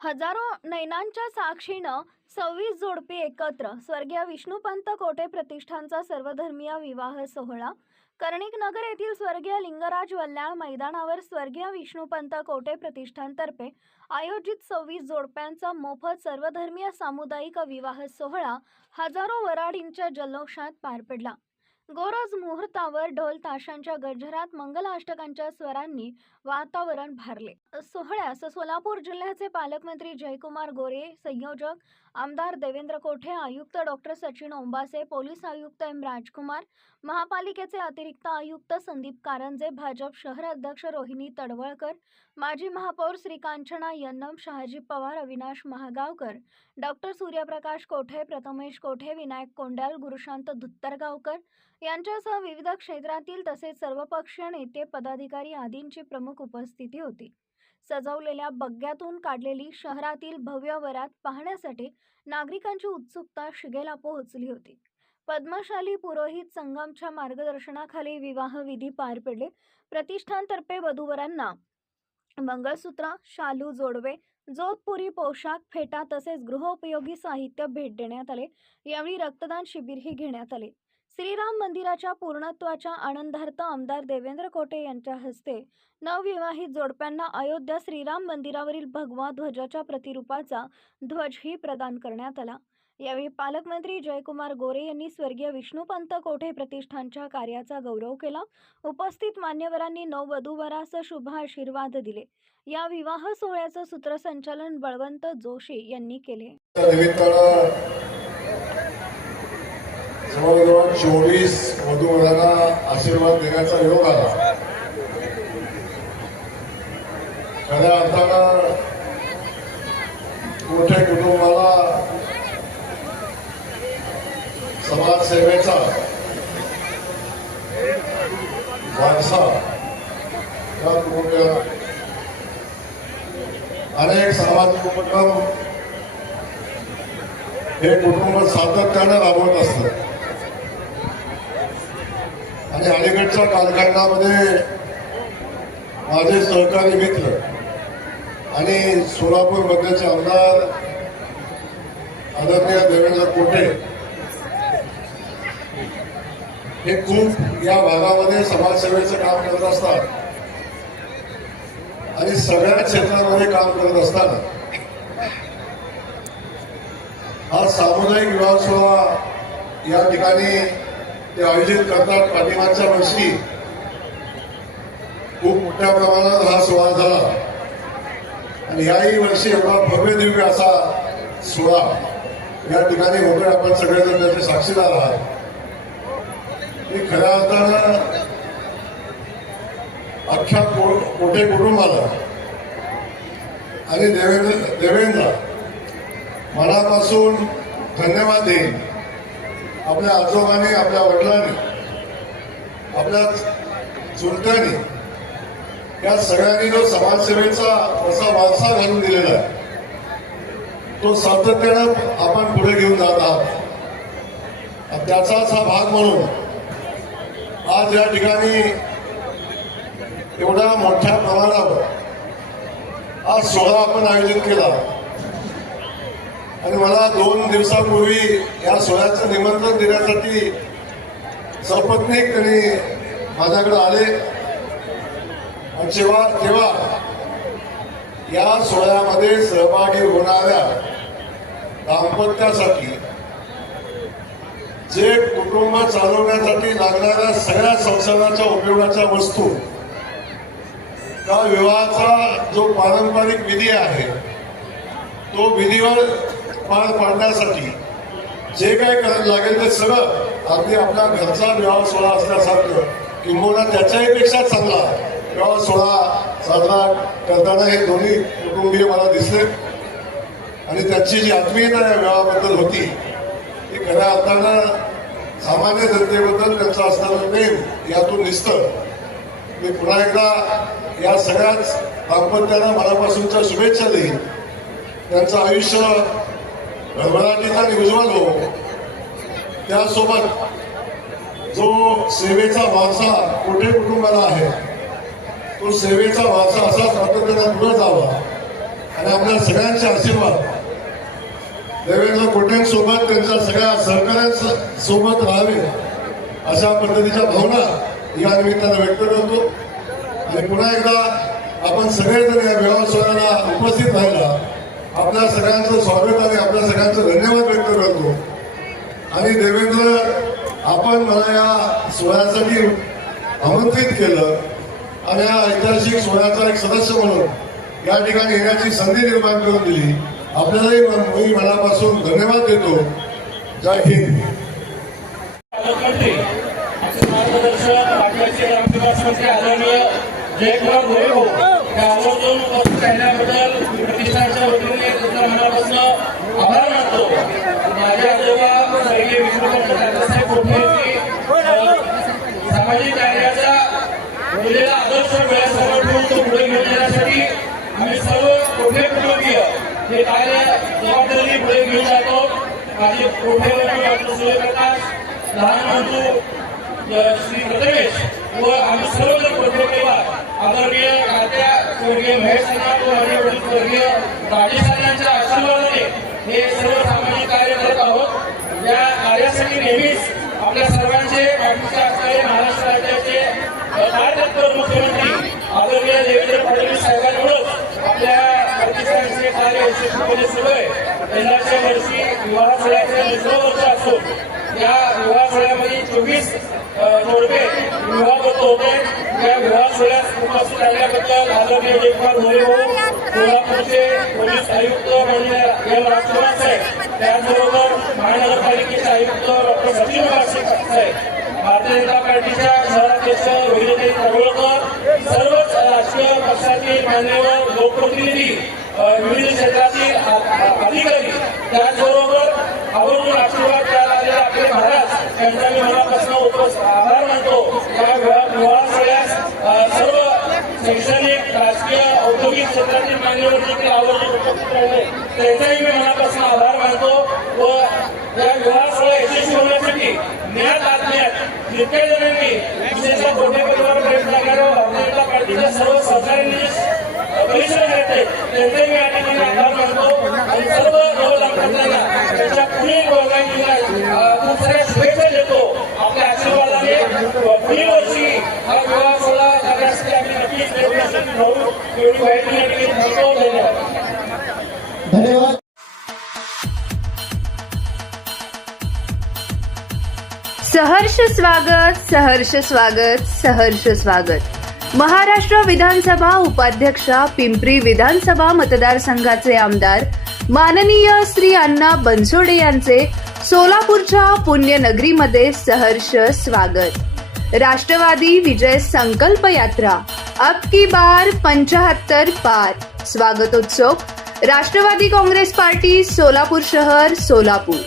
हजारो नयनांच्या साक्षीनं 26 जोडपी एकत्र स्वर्गीय विष्णुपंत कोटे प्रतिष्ठानचा सर्वधर्मीय विवाह सोहळा कर्णिक नगर येथील स्वर्गीय लिंगराज वल्याळ मैदानावर स्वर्गीय विष्णुपंत कोटे प्रतिष्ठानतर्फे आयोजित 26 जोडप्यांचा मोफत सर्वधर्मीय सामुदायिक विवाह सोहळा हजारो वराडींच्या जल्लोषात पार पडला। गोरज मुहूर्तावर ढोल ताशांच्या गजरात मंगलाष्टकांच्या स्वरांनी वातावरण भारले। सोहळ्यास सोलापूर जिल्ह्याचे पालकमंत्री जयकुमार गोरे, संयोजक आमदार देवेंद्र कोठे, आयुक्त डॉक्टर सचिन ओंबासे, पोलीस आयुक्त एम राजकुमार, महापालिकेचे अतिरिक्त आयुक्त संदीप कारंजे, भाजप शहर अध्यक्ष रोहिणी तडवळकर, माजी महापौर श्री कांचना यन्नम, शहाजी पवार, अविनाश महागावकर, डॉक्टर सूर्यप्रकाश कोठे, प्रथमेश कोठे, विनायक कोंडाल, गुरुशांत धुत्तरगावकर यांच्यासह विविध क्षेत्रातील तसेच सर्वपक्षीय नेते, पदाधिकारी आदींची प्रमुख उपस्थिती होती। सजवलेल्या बग्ग्यातून काढलेली शहरातील भव्य वरात पाहण्यासाठी नागरिकांची उत्सुकता शिगेला पोहोचली होती। पद्मशाली पुरोहित संगमच्या मार्गदर्शनाखाली विवाह विधी पार पडले। प्रतिष्ठानतर्फे वधूवरांना मंगळसूत्र, शालू, जोडवे, जोधपुरी पोशाख, फेटा तसेच गृहोपयोगी साहित्य भेट देण्यात आले। यावेळी रक्तदान शिबिरही घेण्यात आले। श्रीराम मंदिराच्या पूर्णत्वाच्या आनंदार्थ आमदार देवेंद्र कोठे यांच्या हस्ते नवविवाहित जोडप्यांना अयोध्या श्रीराम मंदिरावरील भगवा ध्वजाच्या प्रतिरूपाचा ध्वजही प्रदान करण्यात आला। यावेळी पालकमंत्री जयकुमार गोरे यांनी स्वर्गीय विष्णुपंत कोठे प्रतिष्ठानच्या कार्याचा गौरव केला। उपस्थित मान्यवरांनी नववधूवरास शुभ आशीर्वाद दिले। या विवाह सोहळ्याचं सूत्रसंचालन बळवंत जोशी यांनी केले। जवळजवळ 24 वधूवरांना आशीर्वाद देण्याचा योग आला। खऱ्या अर्थानं कोठे कुटुंबाला समाजसेवेचा वारसा या कुटुंबाला अनेक सामाजिक उपक्रम हे कुटुंब सातत्याने राबवत असतं आणि अलीकडच्या कालखंडामध्ये माझे सहकारी मित्र आणि सोलापूर मधल्याचे आमदार आदरणीय देवेंद्र कोठे हे खूप या भागामध्ये समाजसेवेचं काम करत असतात आणि सगळ्या क्षेत्रामध्ये काम करत असताना हा सामुदायिक विवाह सोहळा या ठिकाणी ते आयोजित करतात। पाठीमागच्या वर्षी खूप मोठ्या प्रमाणात हा सोहळा झाला आणि याही वर्षी एवढा भव्य दिव्य असा सोहळा या ठिकाणी होतोय। आपण सगळेजण त्याचे साक्षीदार आहात। मी खऱ्या अर्थानं अख्ख्या कोठे कुटुंबाला आणि देवेंद्र मनापासून धन्यवाद देईन। आपल्या आजोबांनी, आपल्या वडिलांनी, आपल्या चुलत्यांनी या सगळ्यांनी जो समाजसेवेचा असा वारसा घालून दिलेला आहे तो सातत्यानं आपण पुढे घेऊन जात आहात। त्याचाच हा भाग म्हणून आज या ठिकाणी एवढ्या मोठ्या प्रमाणावर आज सोहळा आपण आयोजित केला आणि मला 2 दिवसापूर्वी या सोहळ्याचं निमंत्रण देण्यासाठी सपत्नीक त्यांनी माझ्याकडे आले आणि तेव्हा या सोहळ्यामध्ये सहभागी होणाऱ्या दाम्पत्यासाठी जे कुटुंब चालवण्यासाठी लागणाऱ्या सगळ्या संसाराच्या उपयोगाच्या वस्तू, त्या विवाहाचा जो पारंपरिक विधी आहे तो विधीवर पार पाडण्यासाठी जे काय करायला लागेल ते सगळं अगदी आपल्या घरचा विवाह सोहळा असल्यासारखं किंबहुना त्याच्याही पेक्षा चांगला विवाह सोहळा साजरा करताना हे दोन्ही कुटुंबीय मला दिसले आणि त्याची जी आत्मीयता या विवाहाबद्दल होती ती खऱ्या अर्थानं सामान्य जनतेबद्दल त्यांचं असणारं प्रेम यातून दिसतं। मी पुन्हा एकदा या सगळ्याच दाम्पत्यांना मनापासूनच्या शुभेच्छा देईन। त्यांचं आयुष्य भरभराटीचा आणि उज्ज्वल हो। त्यासोबत जो सेवेचा वारसा कोठे कुटुंबाला आहे तो सेवेचा वारसा असा सातत्याने पुढे जावा आणि आपल्या सगळ्यांचे आशीर्वाद देवेंद्र कोटेंसोबत त्यांच्या सगळ्या सहकाऱ्यांसोबत राहावे अशा पद्धतीच्या भावना या निमित्तानं व्यक्त करतो. आणि पुन्हा एकदा आपण सगळेजण या विवाह सोहळ्याला उपस्थित राहिला आपल्या सगळ्यांचं स्वागत आणि आपल्या सगळ्यांचं धन्यवाद व्यक्त करतो. आणि देवेंद्र, आपण मला या सोहळ्यासाठी आमंत्रित केलं आणि या ऐतिहासिक सोहळ्याचा एक सदस्य म्हणून या ठिकाणी येण्याची संधी निर्माण करून दिली. आपल्यालाही मी मनापासून धन्यवाद देतो. जय हिंद. पालकमंत्री आमचे मार्गदर्शक राज्याचे ग्रामविकास मंत्री आदरणीय जयकुमार गोरे भाऊ या आवर्जून उपस्थित राहिल्याबद्दल प्रतिष्ठानच्या वतीने तुमच्या मनापासून आभार मानतो. माझे आजोबा स्वर्गीय विष्णुपंत तात्यासाहेब कोठे सामाजिक कार्याचा दिलेला आदर्श डोळ्यासमोर ठेवून तो पुढे घेऊन येण्यासाठी आम्ही सर्व कोठे कुटुंबीय हे कार्य जबाबदारी पुढे घेऊन जातो. माझे कोठे डॉक्टर सूर्यप्रकाश, लहान बंधू श्री प्रथमेश व आम्ही सर्वजण कोठे परिवार आदरणीय तात्या स्वर्गीय महेश नाथ व माझे वडील स्वर्गीय राजेश यांच्या आशीर्वादाने हे सर्व सामाजिक कार्य करत आहोत. या कार्यासाठी नेहमीच आपल्या सर्वांचे पाठीचे असणारे महाराष्ट्र राज्याचे कार्यतत्पर मुख्यमंत्री आदरणीय देवेंद्र फडणवीस साहेबांमुळेच आपल्या प्रतिष्ठानचे कार्य यशस्वीपणे सुरू आहे. यंदाच्या वर्षी विवाह सोहळ्याचे 2रे वर्ष असून या विवाह सोहळ्यामध्ये 24 जोडपे विवाहबद्ध होते. या विवाह सोहळ्यास उपस्थित राहिल्याबद्दल आदरणीय जयकुमार गोरे भाऊ, सोलापूरचे पोलीस आयुक्त माननीय एम राजकुमार साहेब, त्याचबरोबर महानगरपालिकेचे आयुक्त डॉक्टर सचिन साहेब, भारतीय जनता पार्टीच्या शहराध्यक्ष रोहिणी तडवळकर, सर्वच राजकीय पक्षातील मान्यवर लोकप्रतिनिधी, विविध क्षेत्रातील अधिकारी, त्याचबरोबर आवर्जून आशीर्वाद द्यायला आलेले आपले महाराज यांचा मी मनापासून आभार मानतो. या विवाह सोहळ्यास सर्व शैक्षणिक, राजकीय, औद्योगिक क्षेत्रातील मान्यवर देखील आवर्जून उपस्थित राहिले त्यांचाही मी मनापासून आभार मानतो. व या विवाह सोहळा यशस्वी होण्यासाठी ज्ञात आत्म्यात जितक्या जणांनी विशेषतः कोठे परिवार प्रयत्न करणाऱ्या भारतीय जनता पार्टीच्या सर्व सहकाऱ्यांनी परिश्रम घेतले त्यांचे मी या ठिकाणी आभार मानतो. आणि सर्व नवदंपत्यांना त्यांच्या पुढील विभागांना खूप साऱ्या शुभेच्छा देतो. आपल्या आशीर्वादाने पुढील वर्षी हा विवाह सोहळा करण्यासाठी आम्ही नक्कीच प्रयत्नशील राहू एवढी माहिती या ठिकाणी सांगतो. धन्यवाद. सहर्ष स्वागत, सहर्ष स्वागत, सहर्ष स्वागत. महाराष्ट्र विधानसभा उपाध्यक्षा पिंपरी विधानसभा मतदारसंघाचे आमदार माननीय श्री अण्णा बनसोडे यांचे सोलापूरच्या पुण्यनगरीमध्ये सहर्ष स्वागत. राष्ट्रवादी विजय संकल्प यात्रा अब की बार 75 पार स्वागतोत्सव राष्ट्रवादी काँग्रेस पार्टी सोलापूर शहर सोलापूर.